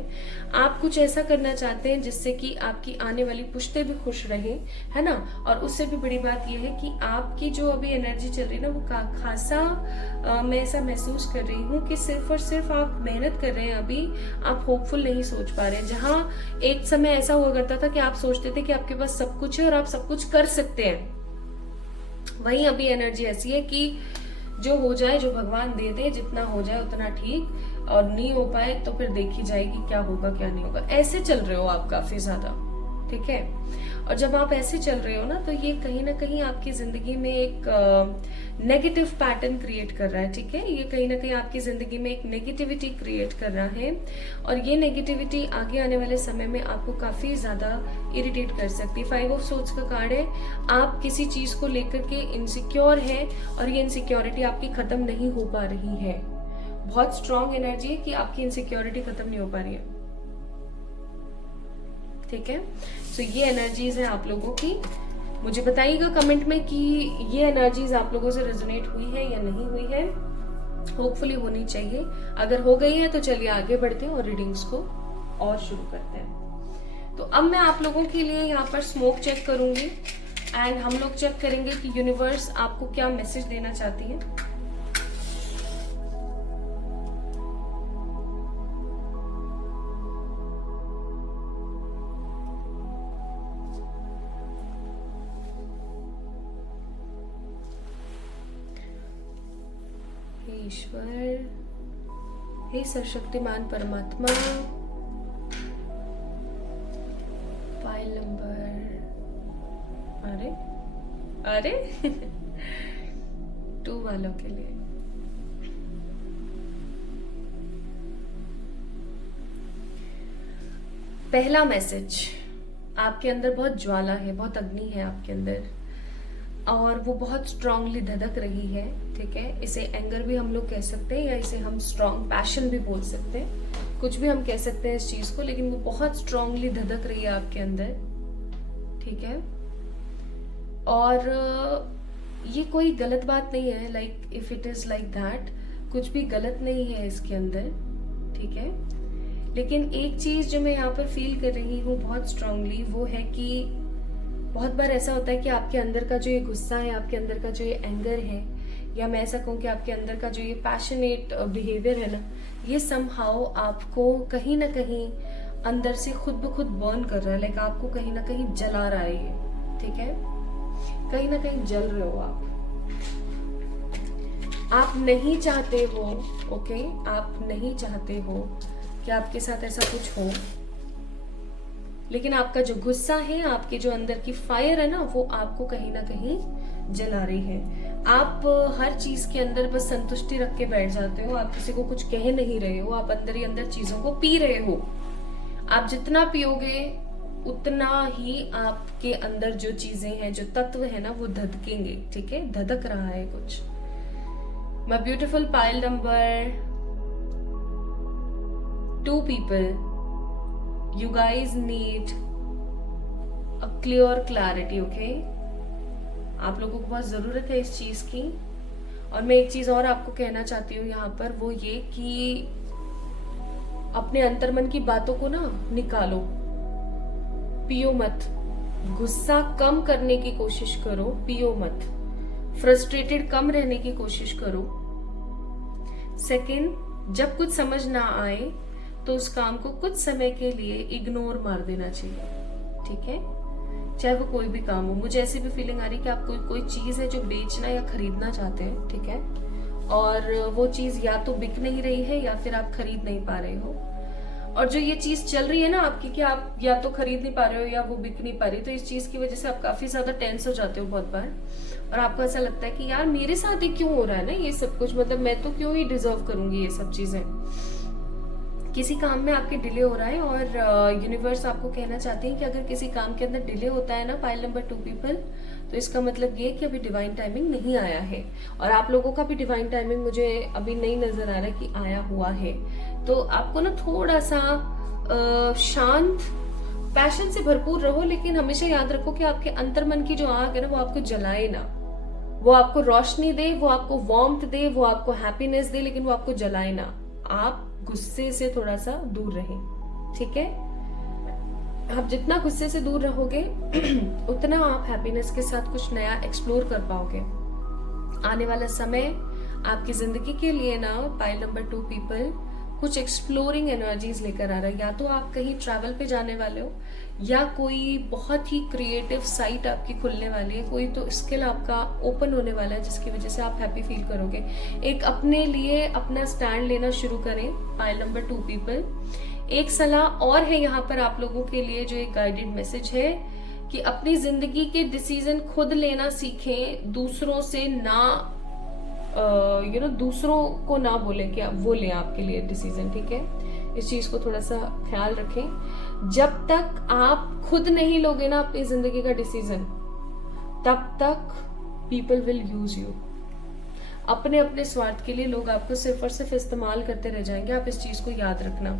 आप कुछ ऐसा करना चाहते हैं जिससे कि आपकी आने वाली पुश्तें भी खुश रहें, है ना। और उससे भी बड़ी बात यह है कि आपकी जो अभी एनर्जी चल रही है ना, वो खासा मैं ऐसा महसूस कर रही हूँ कि सिर्फ और सिर्फ आप मेहनत कर रहे हैं, अभी आप होपफुल नहीं सोच पा रहे हैं। जहाँ एक समय ऐसा हुआ करता था कि आप सोचते थे कि आपके पास सब कुछ है और आप सब कुछ कर सकते हैं, वहीं अभी एनर्जी ऐसी है कि जो हो जाए, जो भगवान दे दे, जितना हो जाए उतना ठीक, और नहीं हो पाए तो फिर देखी जाएगी क्या होगा क्या नहीं होगा। ऐसे चल रहे हो आप काफी ज्यादा, ठीक है। और जब आप ऐसे चल रहे हो ना, तो ये कहीं ना कहीं आपकी जिंदगी में एक नेगेटिव पैटर्न क्रिएट कर रहा है, ठीक है। ये कहीं ना कहीं आपकी जिंदगी में एक नेगेटिविटी क्रिएट कर रहा है, और ये नेगेटिविटी आगे आने वाले समय में आपको काफी ज्यादा इरिटेट कर सकती है। 5 ऑफ सोर्ड्स का कार्ड है, आप किसी चीज को लेकर के इनसिक्योर है, और ये इनसिक्योरिटी आपकी खत्म नहीं हो पा रही है। बहुत स्ट्रॉन्ग एनर्जी है कि आपकी इनसिक्योरिटी खत्म नहीं हो पा रही है, ठीक है। सो ये एनर्जीज है आप लोगों की। मुझे बताइएगा कमेंट में कि ये एनर्जीज आप लोगों से रेजोनेट हुई है या नहीं हुई है। होपफुली होनी चाहिए। अगर हो गई है तो चलिए आगे बढ़ते हैं और रीडिंग्स को और शुरू करते हैं। तो अब मैं आप लोगों के लिए यहाँ पर स्मोक चेक करूंगी, एंड हम लोग चेक करेंगे कि यूनिवर्स आपको क्या मैसेज देना चाहती है। ईश्वर, हे सर्वशक्तिमान परमात्मा, फाइल नंबर, अरे 2 वालों के लिए पहला मैसेज, आपके अंदर बहुत ज्वाला है, बहुत अग्नि है आपके अंदर, और वो बहुत स्ट्रांगली धधक रही है, ठीक है। इसे एंगर भी हम लोग कह सकते हैं, या इसे हम स्ट्रांग पैशन भी बोल सकते हैं, कुछ भी हम कह सकते हैं इस चीज को, लेकिन वो बहुत स्ट्रांगली धधक रही है आपके अंदर, ठीक है। और ये कोई गलत बात नहीं है, like if it is like that, कुछ भी गलत नहीं है इसके अंदर, ठीक है। लेकिन एक चीज जो मैं यहाँ पर फील कर रही हूँ बहुत स्ट्रांगली, वो है कि बहुत बार ऐसा होता है कि आपके अंदर का जो ये गुस्सा है, आपके अंदर का जो ये एंगर है, या मैं ऐसा कहूँ कि आपके अंदर का जो ये पैशनेट बिहेवियर है ना, ये समहाउ आपको कहीं ना कहीं अंदर से खुद ब खुद बर्न कर रहा है, लाइक आपको कहीं ना कहीं जला रहा है ये, ठीक है। कहीं ना कहीं जल रहे हो आप नहीं चाहते हो, ओके, आप नहीं चाहते हो कि आपके साथ ऐसा कुछ हो, लेकिन आपका जो गुस्सा है, आपके जो अंदर की फायर है ना, वो आपको कहीं ना कहीं जला रही है। आप हर चीज के अंदर बस संतुष्टि रख के बैठ जाते हो, आप किसी को कुछ कह नहीं रहे हो, आप अंदर ही अंदर चीजों को पी रहे हो। आप जितना पियोगे उतना ही आपके अंदर जो चीजें हैं, जो तत्व है ना, वो धधकेंगे, ठीक है, धधक रहा है कुछ। My beautiful pile number 2 people, you guys need a clear clarity, okay? आप लोगों को बहुत जरूरत है इस चीज की। और मैं एक चीज और आपको कहना चाहती हूँ यहाँ पर, वो ये कि अपने अंतर्मन की बातों को ना निकालो, पियो मत, गुस्सा कम करने की कोशिश करो, पियो मत, फ्रस्ट्रेटेड कम रहने की कोशिश करो। सेकंड, जब कुछ समझ ना आए तो उस काम को कुछ समय के लिए इग्नोर मार देना चाहिए, ठीक है। चाहे वो कोई भी काम हो। मुझे ऐसी भी फीलिंग आ रही है कि आप कोई चीज है जो बेचना या खरीदना चाहते हैं, ठीक है, और वो चीज या तो बिक नहीं रही है या फिर आप खरीद नहीं पा रहे हो। और जो ये चीज चल रही है ना आपकी कि आप या तो खरीद नहीं पा रहे हो या वो बिक नहीं पा रही, तो इस चीज की वजह से आप काफी ज्यादा टेंस हो जाते हो बहुत बार, और आपको ऐसा लगता है कि यार मेरे साथ ही क्यों हो रहा है ना ये सब कुछ, मतलब मैं तो क्यों ही डिजर्व करूंगी ये सब चीजें। किसी काम में आपके डिले हो रहा है और यूनिवर्स आपको कहना चाहते हैं कि अगर किसी काम के अंदर डिले होता है ना पाइल नंबर 2 पीपल, तो इसका मतलब ये कि अभी डिवाइन टाइमिंग नहीं आया है। और आप लोगों का भी डिवाइन टाइमिंग मुझे अभी नहीं नजर आ रहा कि आया हुआ है। तो आपको ना थोड़ा सा शांत, पैशन से भरपूर रहो, लेकिन हमेशा याद रखो कि आपके अंतर्मन की जो आग है ना वो आपको जलाए ना, वो आपको रोशनी दे, वो आपको वार्मथ दे, वो आपको हैप्पीनेस दे, लेकिन वो आपको जलाए ना। आप गुस्से से थोड़ा सा दूर रहें, ठीक है। आप जितना गुस्से से दूर रहोगे उतना आप हैप्पीनेस के साथ कुछ नया एक्सप्लोर कर पाओगे। आने वाला समय आपकी जिंदगी के लिए ना पाइल नंबर 2 पीपल कुछ एक्सप्लोरिंग एनर्जीज लेकर आ रहा है। या तो आप कहीं ट्रैवल पे जाने वाले हो, या कोई बहुत ही क्रिएटिव साइट आपकी खुलने वाली है, कोई तो स्किल आपका ओपन होने वाला है जिसकी वजह से आप हैप्पी फील करोगे। एक अपने लिए अपना स्टैंड लेना शुरू करें पाइल नंबर 2 पीपल। एक सलाह और है यहाँ पर आप लोगों के लिए, जो एक गाइडेड मैसेज है कि अपनी जिंदगी के डिसीजन खुद लेना सीखें, दूसरों से ना दूसरों को ना बोले कि वो लें आपके लिए डिसीजन, ठीक है। इस चीज को थोड़ा सा ख्याल रखें। जब तक आप खुद नहीं लोगे ना अपनी जिंदगी का डिसीजन, तब तक पीपल विल यूज यू। अपने अपने स्वार्थ के लिए लोग आपको सिर्फ और सिर्फ इस्तेमाल करते रह जाएंगे। आप इस चीज को याद रखना।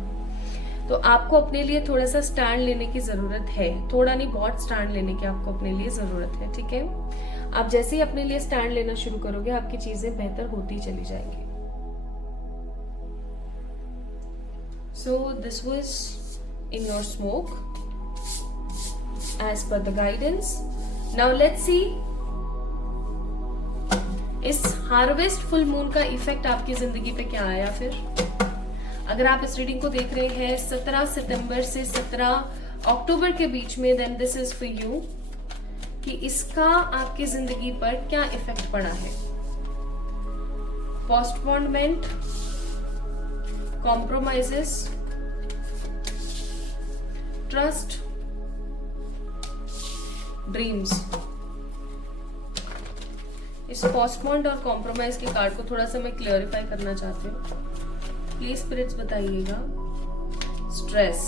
तो आपको अपने लिए थोड़ा सा स्टैंड लेने की जरूरत है, थोड़ा नहीं बहुत स्टैंड लेने की आपको अपने लिए जरूरत है, ठीक है। आप जैसे ही अपने लिए स्टैंड लेना शुरू करोगे आपकी चीजें बेहतर होती चली जाएंगी। So this was in your smoke as per the guidance. Now let's see इस हार्वेस्ट फुल मून का इफेक्ट आपकी जिंदगी पे क्या आया। फिर अगर आप इस रीडिंग को देख रहे हैं 17 सितंबर से 17 अक्टूबर के बीच में, then this is for you कि इसका आपकी जिंदगी पर क्या इफेक्ट पड़ा है। Postponement, compromises, trust, dreams. इस पोस्टपोन्ड और कॉम्प्रोमाइज के कार्ड को थोड़ा सा मैं क्लियरिफाई करना चाहती हूँ। प्लीज स्पिरिट्स बताइएगा। स्ट्रेस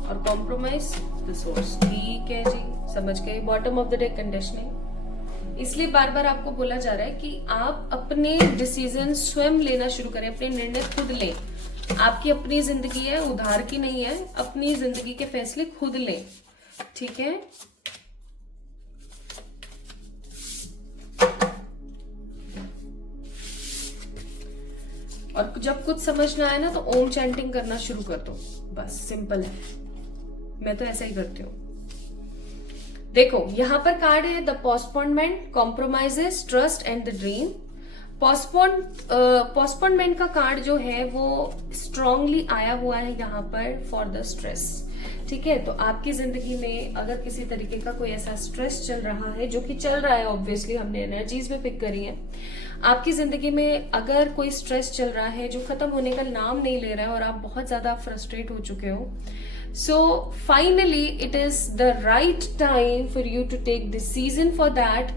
और कॉम्प्रोमाइज, द सोर्स, ठीक है जी, समझ गए। Bottom of the day conditioning. इसलिए बार बार आपको बोला जा रहा है कि आप अपने डिसीजन स्वयं लेना शुरू करें, अपने निर्णय खुद लें। आपकी अपनी जिंदगी है, उधार की नहीं है। अपनी जिंदगी के फैसले खुद लें, ठीक है। और जब कुछ समझ ना आए ना तो ओम चैंटिंग करना शुरू कर दो, बस सिंपल है। मैं तो ऐसा ही करती हूँ। देखो यहाँ पर कार्ड है the postponement, compromises, trust and the dream. Postponement का कार्ड जो है वो स्ट्रांगली आया हुआ है यहाँ पर फॉर द स्ट्रेस, ठीक है। तो आपकी जिंदगी में अगर किसी तरीके का कोई ऐसा स्ट्रेस चल रहा है, जो कि चल रहा है, ऑब्वियसली हमने एनर्जीज में पिक करी है। आपकी जिंदगी में अगर कोई स्ट्रेस चल रहा है जो खत्म होने का नाम नहीं ले रहा है और आप बहुत ज्यादा फ्रस्ट्रेट हो चुके हो, so finally it is the right time for you to take decision for that.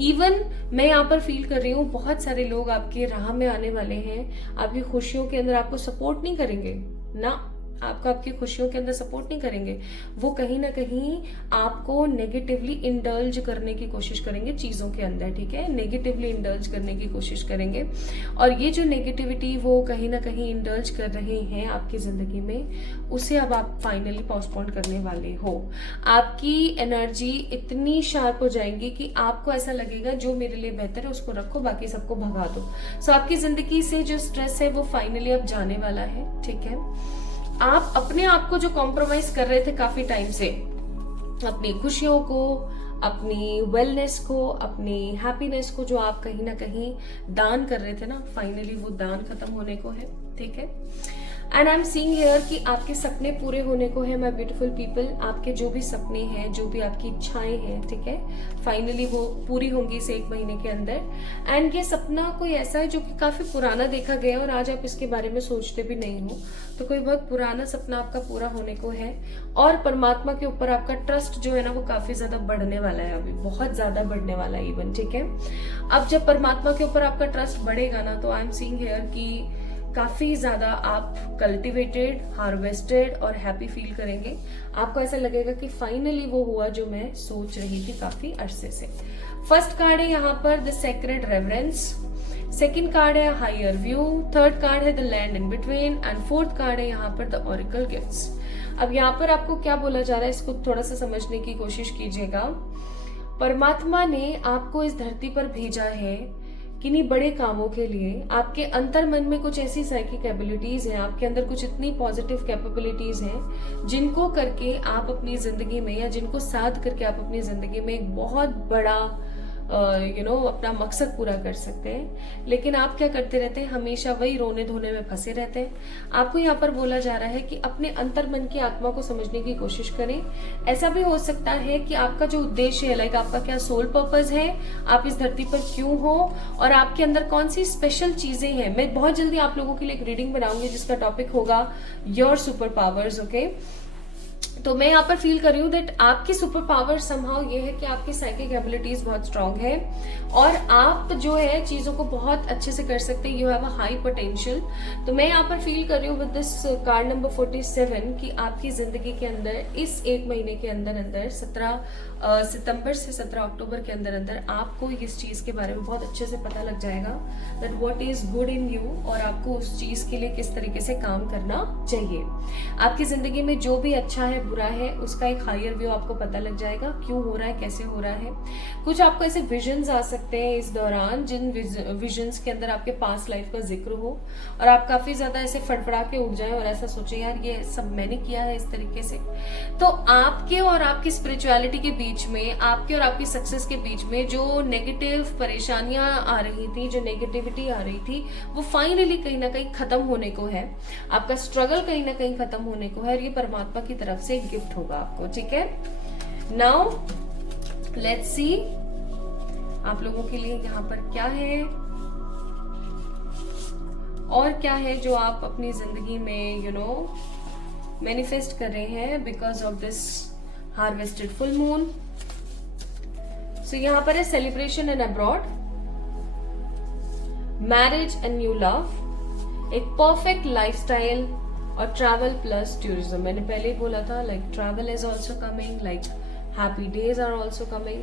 Even मैं यहाँ पर फील कर रही हूँ बहुत सारे लोग आपके राह में आने वाले हैं, आपकी खुशियों के अंदर आपको सपोर्ट नहीं करेंगे ना, आपको आपकी खुशियों के अंदर सपोर्ट नहीं करेंगे। वो कहीं ना कहीं आपको नेगेटिवली इंडल्ज करने की कोशिश करेंगे चीजों के अंदर, ठीक है। नेगेटिवली इंडल्ज करने की कोशिश करेंगे, और ये जो नेगेटिविटी वो कहीं ना कहीं इंडल्ज कर रहे हैं आपकी जिंदगी में, उसे अब आप फाइनली पोस्टपोन करने वाले हो। आपकी एनर्जी इतनी शार्प हो जाएंगी कि आपको ऐसा लगेगा जो मेरे लिए बेहतर है उसको रखो, बाकी सबको भगा दो। सो आपकी जिंदगी से जो स्ट्रेस है वो फाइनली अब जाने वाला है, ठीक है। आप अपने आप को जो कॉम्प्रोमाइज कर रहे थे काफी टाइम से, अपनी खुशियों को, अपनी वेलनेस को, अपनी हैप्पीनेस को, जो आप कहीं ना कहीं दान कर रहे थे ना, फाइनली वो दान खत्म होने को है, ठीक है। And I am seeing here कि आपके सपने पूरे होने को है माय ब्यूटीफुल पीपल। आपके जो भी सपने हैं, जो भी आपकी इच्छाएं हैं, ठीक है, फाइनली वो पूरी होंगी इस 1 महीने के अंदर। एंड ये सपना कोई ऐसा है जो कि काफी पुराना देखा गया और आज आप इसके बारे में सोचते भी नहीं हो, तो कोई बहुत पुराना सपना आपका पूरा होने को है। और परमात्मा के ऊपर आपका ट्रस्ट जो है ना वो काफी ज्यादा बढ़ने वाला है, अभी बहुत ज्यादा बढ़ने वाला है इवन, ठीक है। अब जब परमात्मा के ऊपर आपका ट्रस्ट बढ़ेगा ना, तो आई एम सीइंग हियर कि काफी ज्यादा आप कल्टिवेटेड, हार्वेस्टेड और हैप्पी फील करेंगे। आपको ऐसा लगेगा कि फाइनली वो हुआ जो मैं सोच रही थी काफी अरसे से। फर्स्ट कार्ड है यहाँ पर the sacred reverence, second card है हायर व्यू, थर्ड कार्ड है the land in between and fourth card है यहाँ पर द ऑरिकल गिफ्ट्स। अब यहाँ पर आपको क्या बोला जा रहा है, इसको थोड़ा सा समझने की कोशिश कीजिएगा। परमात्मा ने आपको इस धरती पर भेजा है किन्हीं बड़े कामों के लिए। आपके अंतर मन में कुछ ऐसी साइकिक एबिलिटीज हैं, आपके अंदर कुछ इतनी पॉजिटिव कैपेबिलिटीज हैं जिनको करके आप अपनी जिंदगी में, या जिनको साध करके आप अपनी जिंदगी में एक बहुत बड़ा अपना मकसद पूरा कर सकते हैं। लेकिन आप क्या करते रहते हैं, हमेशा वही रोने धोने में फंसे रहते हैं। आपको यहाँ पर बोला जा रहा है कि अपने अंतर मन की आत्मा को समझने की कोशिश करें। ऐसा भी हो सकता है कि आपका जो उद्देश्य है, लाइक आपका क्या सोल पर्पस है, आप इस धरती पर क्यों हो, और आपके अंदर कौन सी स्पेशल चीजें हैं। मैं बहुत जल्दी आप लोगों के लिए एक रीडिंग बनाऊंगी जिसका टॉपिक होगा योर सुपर पावर्स, ओके। तो मैं यहाँ पर फील कर रही हूँ दैट आपकी सुपर पावर समहाउ ये है कि आपकी साइकिक एबिलिटीज बहुत स्ट्रांग है और आप जो है चीजों को बहुत अच्छे से कर सकते हैं। You have a high potential. तो मैं यहाँ पर फील कर रही हूँ विद दिस कार्ड नंबर 47 कि आपकी जिंदगी के अंदर इस 1 महीने के अंदर 17 सितंबर से 17 अक्टूबर के अंदर आपको इस चीज के बारे में बहुत अच्छे से पता लग जाएगा that what is good in you, और आपको उस चीज के लिए किस तरीके से काम करना चाहिए। आपकी जिंदगी में जो भी अच्छा है, बुरा है, उसका एक हायर व्यू आपको पता लग जाएगा, क्यों हो रहा है, कैसे हो रहा है। कुछ आपको ऐसे विजन्स आ सकते हैं इस दौरान जिन विजन्स के अंदर आपके पास्ट लाइफ का जिक्र हो और आप काफी ज्यादा ऐसे फड़फड़ा के उठ जाए और ऐसा सोचे यार ये सब मैंने किया है इस तरीके से। तो आपके और आपकी स्पिरिचुअलिटी के बीच में, आपके और आपकी सक्सेस के बीच में जो नेगेटिव परेशानियां आ रही थी, जो नेगेटिविटी आ रही थी, वो फाइनली कहीं ना कहीं खत्म होने को है। आपका स्ट्रगल कहीं ना कहीं खत्म होने को है और ये परमात्मा की तरफ से एक गिफ्ट होगा आपको, ठीक है। नाउ लेट्स सी आप लोगों के लिए यहाँ पर क्या है और क्या है जो आप अपनी जिंदगी में मैनिफेस्ट कर रहे हैं because of this harvested full moon. So यहाँ पर है celebration in abroad, marriage and new love, एक परफेक्ट लाइफस्टाइल और ट्रैवल प्लस टूरिज्म। मैंने पहले ही बोला था like travel is also coming, like happy days are also coming.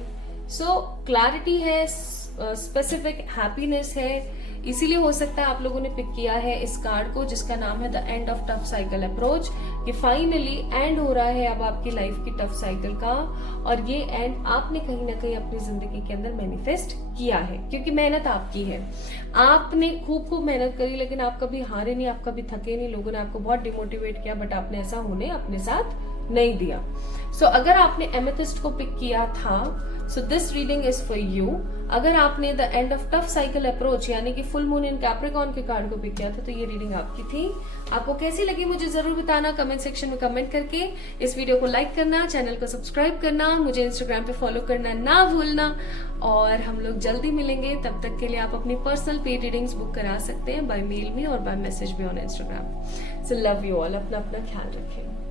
So clarity है, स्पेसिफिक हैप्पीनेस है, इसीलिए हो सकता है आप लोगों ने पिक किया है इस कार्ड को जिसका नाम है the end of tough cycle approach. कि फाइनली एंड हो रहा है अब आपकी लाइफ की टफ साइकिल का, और ये एंड आपने कहीं ना कहीं अपनी जिंदगी के अंदर मैनिफेस्ट किया है क्योंकि मेहनत आपकी है। आपने खूब मेहनत करी लेकिन आप कभी हारे नहीं, आप कभी थके नहीं। लोगों ने आपको बहुत डिमोटिवेट किया बट आपने ऐसा होने अपने साथ नहीं दिया। सो अगर आपने एमेथिस्ट को पिक किया था, so this reading is for you. अगर आपने the end of tough cycle approach यानी कि फुल मून इन कैप्रिकॉर्न के कार्ड को पिक किया था, तो ये रीडिंग आपकी थी। आपको कैसी लगी मुझे जरूर बताना कमेंट सेक्शन में कमेंट करके। इस वीडियो को लाइक करना, चैनल को सब्सक्राइब करना, मुझे इंस्टाग्राम पे फॉलो करना ना भूलना, और हम लोग जल्दी मिलेंगे। तब तक के लिए आप अपनी पर्सनल पेड रीडिंग्स बुक करा सकते हैं बाय मेल में और बाय मैसेज भी on Instagram. So love you all, अपना ख्याल रखें।